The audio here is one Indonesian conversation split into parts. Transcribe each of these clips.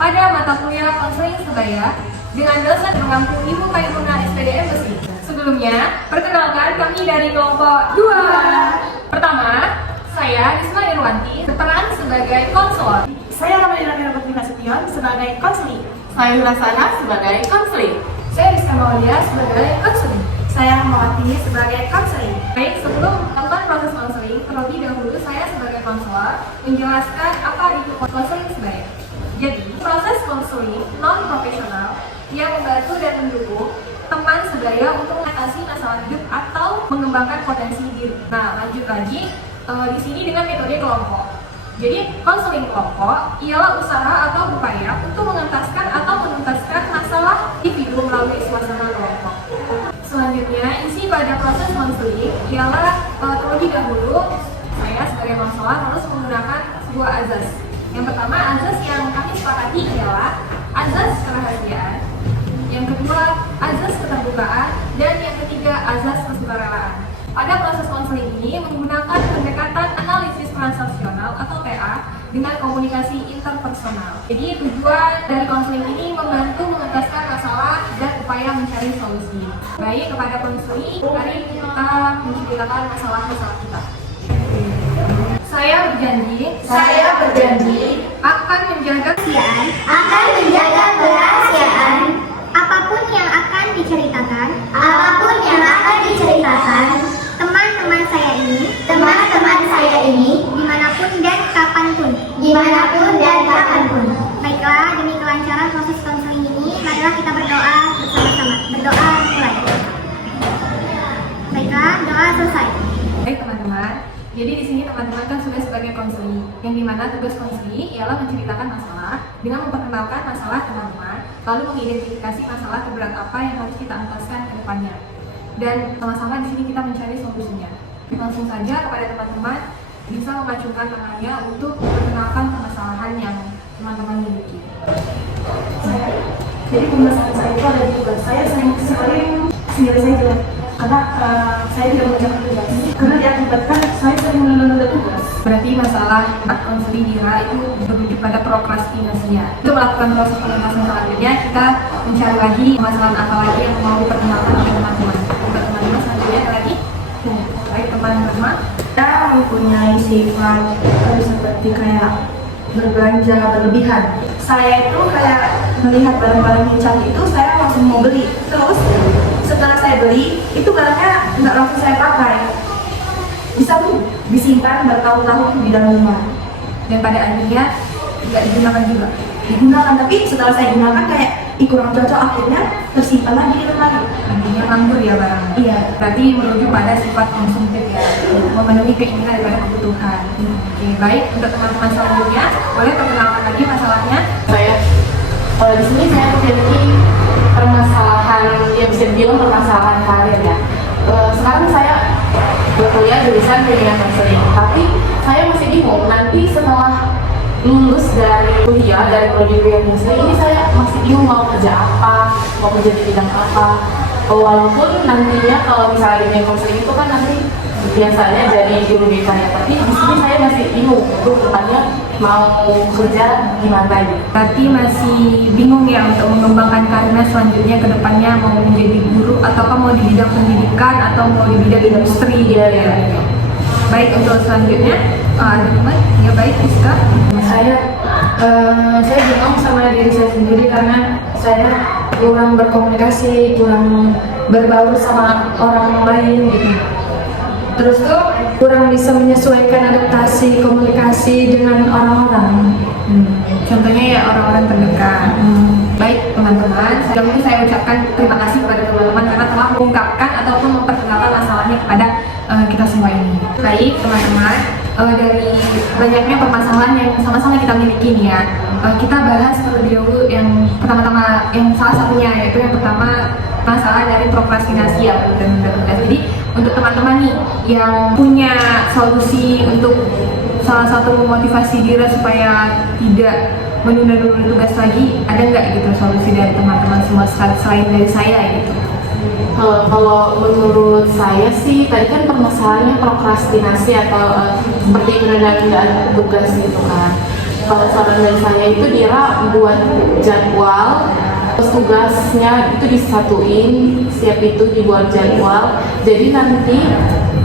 pada mata kuliah konseling sebaya dengan dosen mengampu Ibu Kairuna SPDM Besi. Sebelumnya, perkenalkan kami dari kelompok 2. Pertama, saya Risma Irwanti berperan sebagai konselor. Saya Ramadina Putri Nasution sebagai konseling. Saya Hurasana sebagai konseling. Saya Rizka Maulia sebagai konseling. Saya Rahmawati sebagai konseling. Baik, sebelum melakukan proses konseling, terlebih dahulu saya sebagai konselor menjelaskan apa itu konseling sebaya. Jadi, proses konseling non-profesional yang membantu dan mendukung teman sebaya untuk mengatasi masalah hidup atau mengembangkan potensi diri. Nah, lanjut lagi di sini dengan metode kelompok. Jadi, konseling kelompok ialah usaha atau upaya untuk mengentaskan atau menuntaskan masalah individu melalui suasana kelompok. Selanjutnya, isi pada proses konseling ialah terlebih dahulu saya sebagai konselor harus menggunakan sebuah azas. Yang pertama, azas yang kami sepakati ialah azas kerahasiaan. Yang kedua, azas keterbukaan. Dan yang ketiga, azas kesukarelaan. Pada proses konseling ini menggunakan pendekatan analisis transaksional atau TA dengan komunikasi interpersonal. Jadi tujuan dari konseling ini membantu mengentaskan masalah dan upaya mencari solusi. Baik, kepada konseling, mari kita menceritakan masalah-masalah kita. Saya berjanji akan menjaga kerahasiaan apapun yang akan diceritakan teman-teman saya ini dimanapun dan kapanpun. Baiklah, demi kelancaran proses konseling ini, marilah kita berdoa bersama-sama. Berdoa mulai. Baiklah, doa selesai. Baik teman-teman, jadi di sini teman-teman kan sudah sebagai konseling, yang dimana tugas konseling ialah menceritakan masalah dengan memperkenalkan masalah teman-teman, lalu mengidentifikasi masalah terberat apa yang harus kita entaskan ke depannya, dan sama-sama di sini kita mencari solusinya. Langsung saja kepada teman-teman bisa memajukan tangannya untuk memperkenalkan permasalahan yang teman-teman miliki. Jadi pembahasan saya itu ada di tugas. Saya sering sendiri saya jelek karena saya tidak mengerjakan tugas. Karena diakibatkan saya sering menunda tugas. Berarti masalah konseling Dira itu berwujud pada prokrastinasinya. Untuk melakukan proses penuntasan selanjutnya, kita mencari lagi permasalahan apa lagi yang mau diperkenalkan oleh teman-teman. Untuk teman-teman selanjutnya ada lagi. Baik teman-teman, Kita mempunyai sifat seperti kayak berbelanja berlebihan. Saya itu kayak melihat barang-barang yang cantik itu saya langsung mau beli. Terus setelah saya beli itu barangnya nggak langsung saya pakai. Bisa tuh disimpan bertahun-tahun di dalam rumah. dan pada akhirnya nggak digunakan juga. Digunakan, tapi setelah saya gunakan kayak kurang cocok, akhirnya tersimpan lagi di lemari. Akhirnya nganggur ya barangnya. Iya. Berarti merujuk pada sifat konsumtif ya, memenuhi keinginan daripada kebutuhan. Oke, baik, untuk teman-teman selanjutnya boleh perkenalkan lagi masalahnya. Saya kalau di sini saya memiliki permasalahan yang bisa dibilang permasalahan karir ya. Sekarang saya berkuliah jurusan pendidikan konseling, tapi saya masih bingung nanti setelah lulus dari kuliah dari pendidikan konseling ini saya masih bingung mau kerja apa, mau kerja di bidang apa. Walaupun nantinya kalau misalnya di konseling itu kan nanti biasanya jadi guru BK ya, tapi di sini saya masih bingung untuk depannya mau kerja gimana gitu. Berarti masih bingung ya untuk mengembangkan karirnya selanjutnya ke depannya, mau menjadi guru ataukah mau di bidang pendidikan atau mau di bidang industri gitu ya. Baik, untuk selanjutnya ada teman? Ya baik, Rizka. Saya bingung sama diri saya sendiri karena saya kurang berkomunikasi, kurang berbaur sama orang lain gitu. Terus tuh kurang bisa menyesuaikan adaptasi komunikasi dengan orang-orang. Contohnya ya orang-orang terdekat. Baik teman-teman, sebelumnya saya ucapkan terima kasih kepada teman-teman karena telah mengungkapkan ataupun memperkenalkan masalahnya kepada kita semua ini. Baik teman-teman, dari banyaknya permasalahan yang sama-sama kita miliki nih ya, kita bahas terlebih dahulu yang pertama-tama, yang salah satunya yaitu yang pertama masalah dari prokrastinasi ya, dan tugas. Jadi untuk teman-teman nih yang punya solusi untuk salah satu memotivasi diri supaya tidak menunda dulu tugas lagi, ada nggak gitu solusi dari teman-teman semua selain dari saya gitu? Kalau menurut saya sih tadi kan permasalahannya prokrastinasi atau seperti penundaan tugas gitu kan. Kalau saran dari saya itu Dira buat jadwal, terus tugasnya itu disatuin, setiap itu dibuat jadwal. Jadi nanti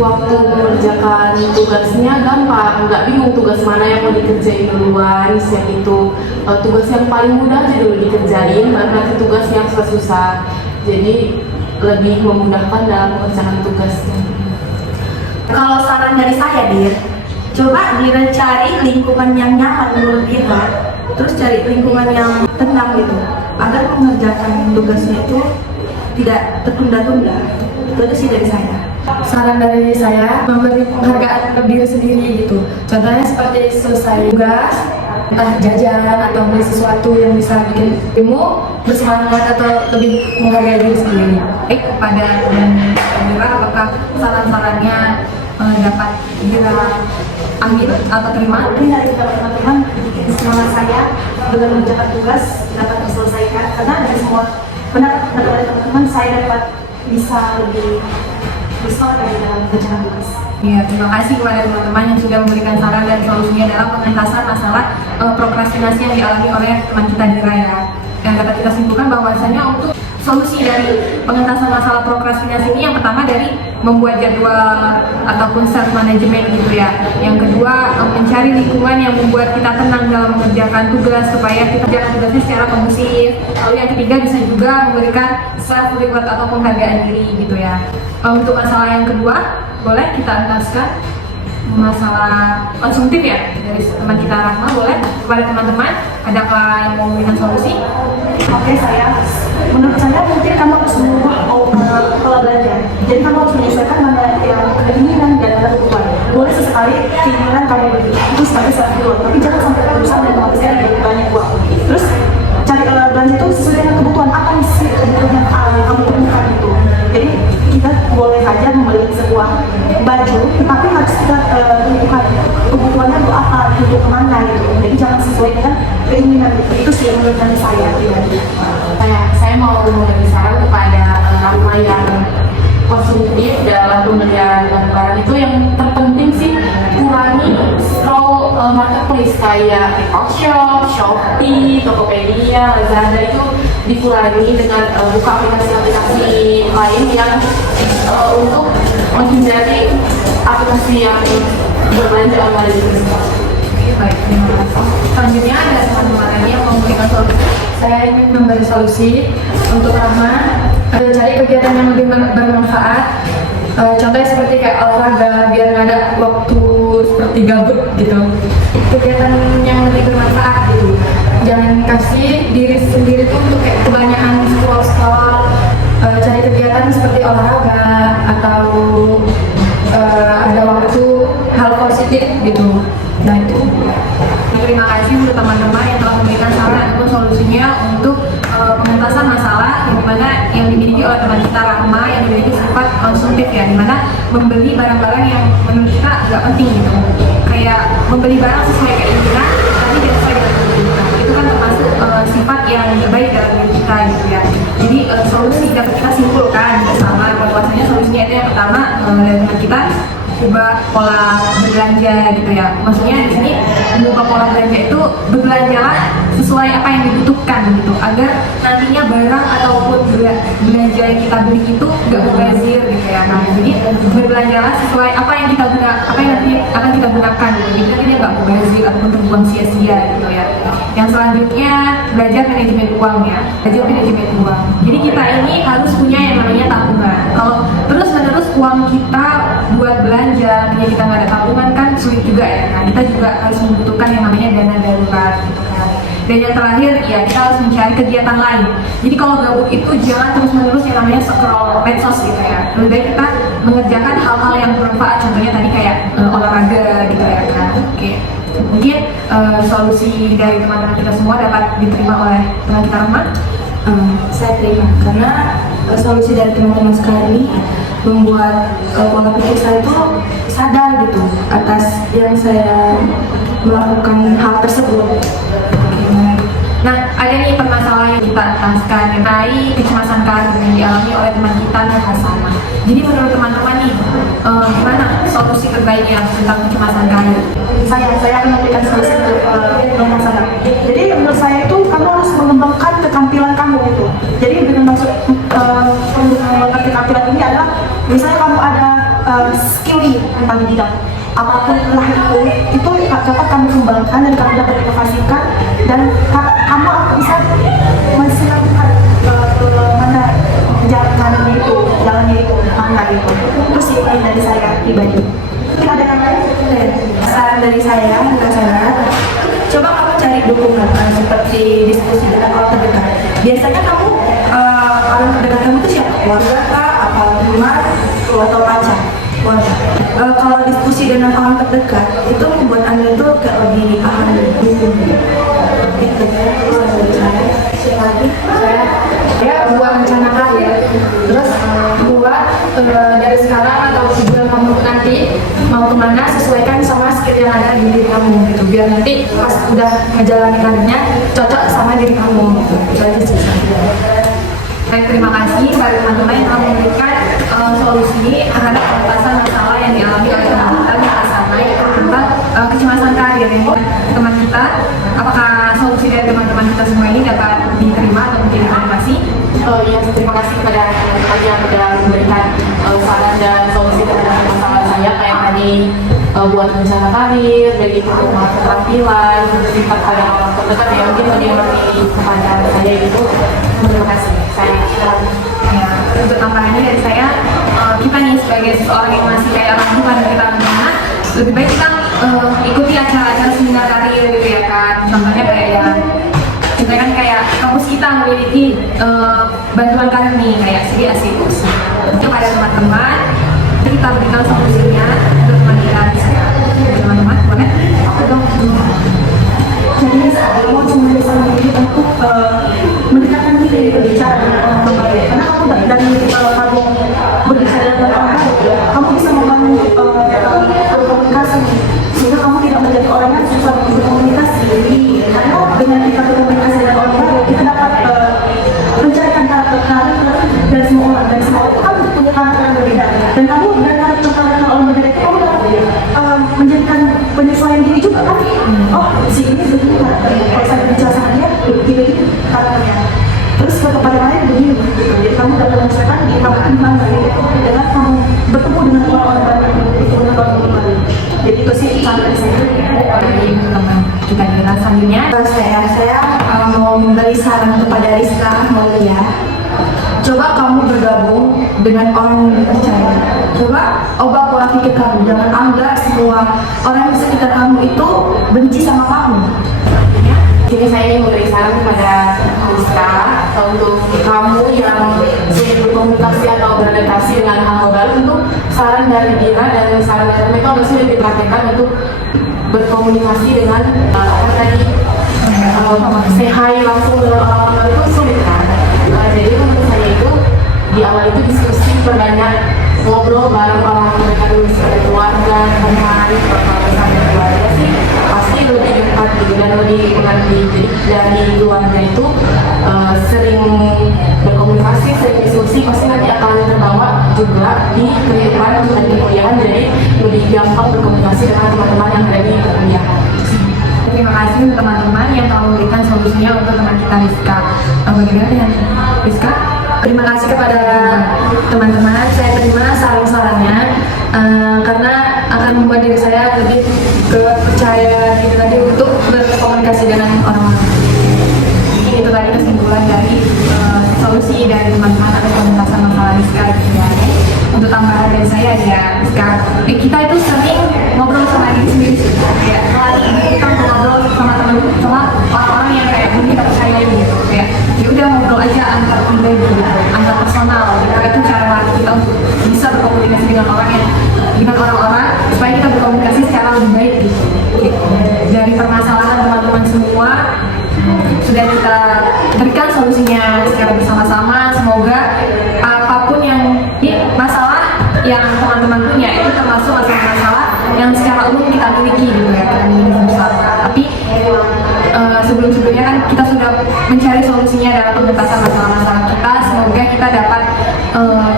waktu mengerjakan tugasnya gampang, nggak bingung tugas mana yang mau dikerjain duluan. Setiap itu tugas yang paling mudah aja dulu dikerjain, baru nanti tugas yang susah-susah. Jadi lebih memudahkan dalam mengerjakan tugasnya. Kalau saran dari saya, Dir, coba Dira cari lingkungan yang nyaman menurut Dira, terus cari lingkungan yang tenang gitu, agar mengerjakan tugasnya itu tidak tertunda-tunda. Itu aja sih dari saya. Saran dari saya, memberi penghargaan ke diri sendiri gitu. Contohnya seperti selesai tugas, entah jajan atau beli sesuatu yang bisa bikin dirimu bersemangat atau lebih menghargai diri sendiri. Baik, kepada Dira, apakah saran-sarannya dapat Dira ambil atau terima? Mungkin dari teman-teman bikin semangat saya dengan mengerjakan tugas dapat terselesaikan, karena dari semua pendapat dari teman-teman saya dapat bisa lebih besar dari dalam mengerjakan tugas. Ya, terima kasih kepada teman-teman yang sudah memberikan saran dan solusinya dalam pengentasan masalah prokrastinasi yang dialami oleh teman kita Dira ya. Dan dapat kita simpulkan bahwasanya untuk solusi dari pengentasan masalah prokrastinasi ini yang pertama dari membuat jadwal ataupun self management gitu ya. Yang kedua mencari lingkungan yang membuat kita tenang dalam mengerjakan tugas supaya kita mengerjakan tugasnya secara kondusif. Lalu yang ketiga bisa juga memberikan self reward atau penghargaan diri gitu ya. Untuk masalah yang kedua boleh kita entaskan masalah konsumtif ya dari teman kita Rahma. Boleh kepada teman-teman, adakah yang mau memberikan solusi? Oke, menurut saya mungkin kamu harus mengubah pola belanja. Jadi kamu harus menyesuaikan mana yang keinginan dan kebutuhan. Boleh sesekali keinginan kamu beli itu sebagai self reward, tapi jangan sampai terusan dan menghabiskan banyak uang. Terus cari belanja itu sesuai dengan kebutuhan apa sih kebutuhan yang kamu temukan itu. Jadi kita boleh aja membeli sebuah baju, tetapi harus kita tentukan kebutuhannya untuk apa, untuk kemana gitu. Jadi jangan sesuai dengan keinginan itu sih yang menurut saya. Saya mau memberi saran kepada Rahma yang konsumtif dalam pembelian barang itu. Yang terpenting sih kurangi scroll marketplace kayak TikTok Shop, Shopee, Tokopedia, Lazada itu dikurangi dengan buka aplikasi-aplikasi lain yang untuk menghindari aplikasi yang berbelanja online. Baik, terima kasih. Selanjutnya ada teman-teman lainnya yang memberikan solusi. Saya ingin memberi solusi untuk Rahma, cari kegiatan yang lebih bermanfaat. Contohnya seperti kayak olahraga, biar nggak ada waktu seperti gabut gitu. Kegiatan yang lebih bermanfaat gitu. Jangan kasih diri sendiri tuh untuk kayak kebanyakan scroll. Cari kegiatan seperti olahraga atau ada waktu hal positif gitu. Nah itu. Terima kasih untuk teman-teman yang telah memberikan saran ataupun solusinya untuk pengentasan masalah yang dimana yang dimiliki oleh teman kita Rahma yang memiliki sifat konsumtif ya, dimana membeli barang-barang yang menurut kita nggak penting gitu, kayak membeli barang sesuai keinginan tapi tidak sesuai dengan kebutuhan. Itu kan termasuk sifat yang baik dalam diri kita gitu ya. Jadi solusi dapat kita simpulkan bersama bahwasanya solusinya itu yang pertama dari teman kita ubah pola berbelanja gitu ya. Maksudnya di sini mengubah pola belanja itu berbelanjalah sesuai apa yang dibutuhkan gitu, agar nantinya barang ataupun belanja yang kita beli itu nggak mubazir gitu ya. Nah jadi berbelanjalah sesuai apa yang kita nantinya akan kita gunakan gitu. Jadi nantinya nggak mubazir ataupun terbuang sia-sia gitu ya. Yang selanjutnya belajar manajemen uang ya. Belajar manajemen uang. Jadi kita ini harus punya yang namanya tabungan. Kalau terus-menerus uang kita buat belanja, artinya kita nggak ada tabungan kan sulit juga ya. Nah kita juga harus membutuhkan yang namanya dana darurat gitu kan. Dan yang terakhir ya kita harus mencari kegiatan lain. Jadi kalau gabut itu jangan terus-menerus yang namanya scroll medsos gitu ya. Lebih baik kita mengerjakan hal-hal yang bermanfaat. Contohnya tadi kayak olahraga gitu ya kan. Oke. Mungkin solusi dari teman-teman kita semua dapat diterima oleh teman kita Rahma. Saya terima karena solusi dari teman-teman sekali ini membuat pola pikir saya itu sadar gitu atas yang saya melakukan hal tersebut. Nah, ada nih permasalahan yang kita ataskan mengenai kecemasan karir yang dialami oleh teman kita dan Hasanah. Jadi menurut teman-teman nih, gimana solusi terbaiknya tentang kecemasan karir? Saya akan memberikan solusi untuk masalah. Jadi menurut saya itu kamu harus mengembangkan keterampilan kamu itu. Jadi dengan maksud mengembangkan keterampilan ini adalah misalnya kamu ada skill di berbagai bidang, apapun lah itu dapat kamu kembangkan dan kamu dapat inovasikan dan kamu bisa menghasilkan mana jalannya itu mana gitu. Terus sih dari saya pribadi. Mungkin ada yang lain? Saran dari saya untuk saya, coba kamu cari dukungan seperti diskusi dengan orang terdekat. Biasanya kamu orang terdekat kamu itu siapa? Keluarga kah? Apa teman atau pacar? Kalau diskusi dengan orang terdekat itu membuat anda itu kayak lebih paham dan dukung. Itu dari saya. Saya buat rencana karir, terus buat dari sekarang atau tujuan kamu nanti mau kemana sesuaikan sama skill yang ada di diri kamu gitu, biar nanti pas udah ngejalanin karirnya cocok sama diri kamu gitu. Itu aja sih. Baik, terima kasih bagi teman-teman yang telah memberikan solusi terhadap pengentasan masalah yang dialami oleh teman kita di Hasanah, yaitu tentang kecemasan karir yang teman kita. Apakah solusi dari teman-teman kita semua ini dapat diterima atau menjadi motivasi? Ya, terima kasih kepada teman-teman yang sudah memberikan saran dan solusi terhadap masalah saya kayak tadi buat rencana karir, dari keterampilan, sifat pada orang terdekat yang mungkin tadi kepada saya itu. Terima kasih. Saya Ya, untuk tambahannya dari saya, kita nih sebagai seseorang yang masih kayak orang tua dan kita anak, lebih baik kita ikuti acara-acara seminar karir gitu ya kan. Contohnya kayak yang kita kan kayak kampus kita memiliki bantuan karir nih kayak CDAC kursi. Kepada teman-teman, kita berikan solusinya untuk teman kita bisa. Teman-teman, boleh? Jadi saya mau cuma sama diri untuk mendekatkan diri berbicara dengan orang terbaik. Karena kamu dari kamu berbicara dengan orang baik, kamu bisa membangun berkomunikasi sehingga kamu tidak menjadi orang yang susah berkomunikasi. Karena dengan kita berkomunikasi dengan orang baik, kita dapat mencarikan karakter dari semua orang, dan semua orang kamu punya karakter yang berbeda. Dan kamu dengan karakter orang berbeda, kamu dapat menjadikan penyesuaian diri juga kan? Oh, si ini begini karakternya. Kalau saya bicara sama dia, begini karakternya. Terus kepada lain begini, gitu. Jadi kamu dapat menyesuaikan diri kamu gimana gitu. Dengan kamu bertemu dengan orang-orang baru, itu dengan orang baru. Jadi itu sih cara dari saya. Dari teman kita jelas selanjutnya. Saya mau memberi saran kepada Rizka Mulia. Coba kamu bergabung dengan orang yang dipercaya. Coba ubah pola pikir kamu. Jangan anggap semua orang di sekitar kamu itu benci sama kamu. Jadi saya ingin memberi saran kepada Rizka untuk kamu yang sulit berkomunikasi atau beradaptasi dengan hal baru, untuk saran dari Dina dan saran dari mereka yang sulit dipraktekkan untuk berkomunikasi dengan say hi langsung dengan orang baru itu sulit kan. Jadi menurut saya itu di awal itu diskusi, perbanyak ngobrol bareng orang mereka dulu, seperti keluarga, teman, sampai keluarga sih pasti lebih dekat gitu dan lebih mengerti. Jadi dari keluarga itu sering berkomunikasi, sering diskusi, pasti nanti akan terbawa juga di kehidupan dan di kuliahan, jadi lebih gampang berkomunikasi dengan teman-teman yang ada di perkuliahan. Terima kasih untuk teman-teman yang telah memberikan solusinya untuk teman kita Rizka. Bagaimana dengan Rizka? Terima kasih kepada teman-teman, saya terima saran-sarannya karena akan membuat diri saya lebih percaya diri tadi untuk berkomunikasi dengan orang-orang. Itu tadi kesimpulan dari solusi dari teman-teman atau pementasan masalah Rizka gitu ya. Untuk tambahan dari saya ya Rizka, kita itu sering ngobrol sama diri sendiri sih. Kayak kita ngobrol sama teman, sama orang-orang yang kayak belum kita percaya gitu. Kayak ya udah ngobrol aja antar pribadi gitu, antar personal gitu. Itu cara kita untuk bisa berkomunikasi dengan orang-orang supaya kita berkomunikasi secara lebih baik gitu. Dari permasalahan teman-teman semua sudah kita berikan solusinya secara bersama-sama. Semoga apapun yang masalah yang teman-teman punya itu termasuk masalah-masalah yang secara umum kita miliki gitu ya, kita miliki bersama. Tapi sebelum-sebelumnya kan kita sudah mencari solusinya dalam pengentasan masalah-masalah kita. Semoga kita dapat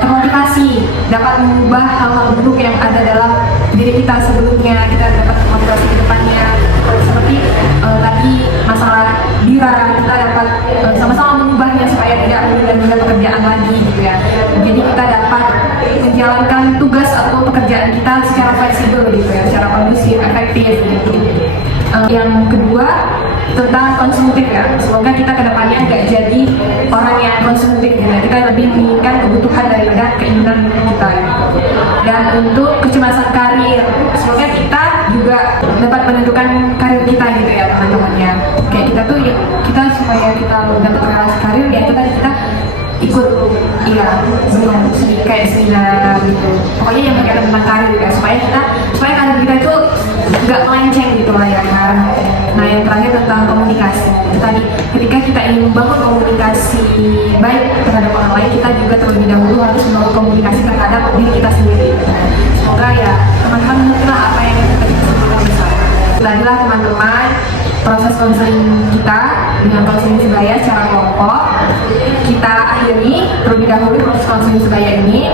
termotivasi, dapat mengubah hal-hal buruk yang ada dalam diri kita sebelumnya. Kita dapat motivasi ke depannya. Seperti tadi masalah dilarang, kita dapat sama-sama mengubahnya supaya tidak menunda-nunda pekerjaan lagi gitu ya. Jadi kita dapat menjalankan tugas atau pekerjaan kita secara fleksibel gitu ya, secara kondusif, efektif gitu. Yang kedua tentang konsumtif ya. Semoga kita kedepannya nggak jadi orang yang konsumtif gitu. Kita lebih menginginkan kebutuhan daripada keinginan kita. Dan untuk kecemasan karir, semoga kita juga dapat menentukan karir kita gitu ya teman-teman ya. Kayak kita tuh kita supaya kita dapat relasi karir ya kita ikut kayak seminar gitu. Pokoknya yang berkaitan tentang karir ya supaya karir kita itu nggak melenceng gitu lah ya kan. Nah yang terakhir tentang komunikasi. Tadi ketika kita ingin membangun komunikasi baik terhadap orang lain, kita juga terlebih dahulu harus membangun komunikasi terhadap diri kita sendiri. Semoga ya teman-teman mengertilah apa yang kita sebutkan bersama. Itulah teman-teman proses konseling kita dengan konseling sebaya secara kelompok. Kita akhiri terlebih dahulu proses konseling sebaya ini.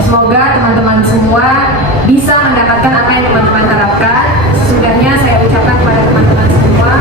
Semoga teman-teman semua bisa mendapatkan apa yang teman-teman harapkan. Sesudahnya saya ucapkan kepada teman-teman semua